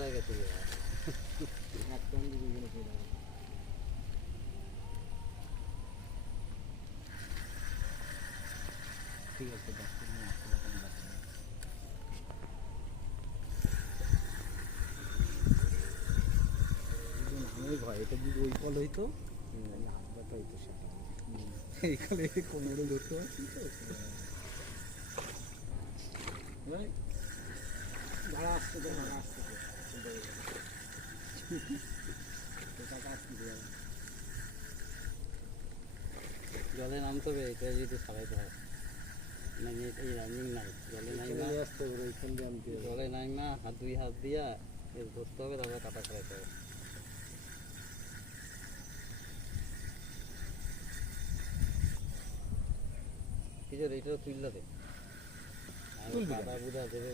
হয়ে গেছে একদম দুজনে চলে ঠিক আছে আমি ভয় এটা যদি ওই ফল হইতো হাত ব্যথা হইতো সেটা এইখানে কোমরে ধরতে পারছি তো ভাড়া আসছে তো ভাড়া আসছে জলে নামতে হবে এটা যদি সারাইতে হয় মানে এই রানিং নাই জলে নাই না আসতে হবে ওইখান দিয়ে আনতে হবে জলে নাই না দুই হাত দিয়া এর ধরতে হবে তারপরে কাটা সারাইতে হবে এইটাও তুললা দে কাদা বুদা দেবে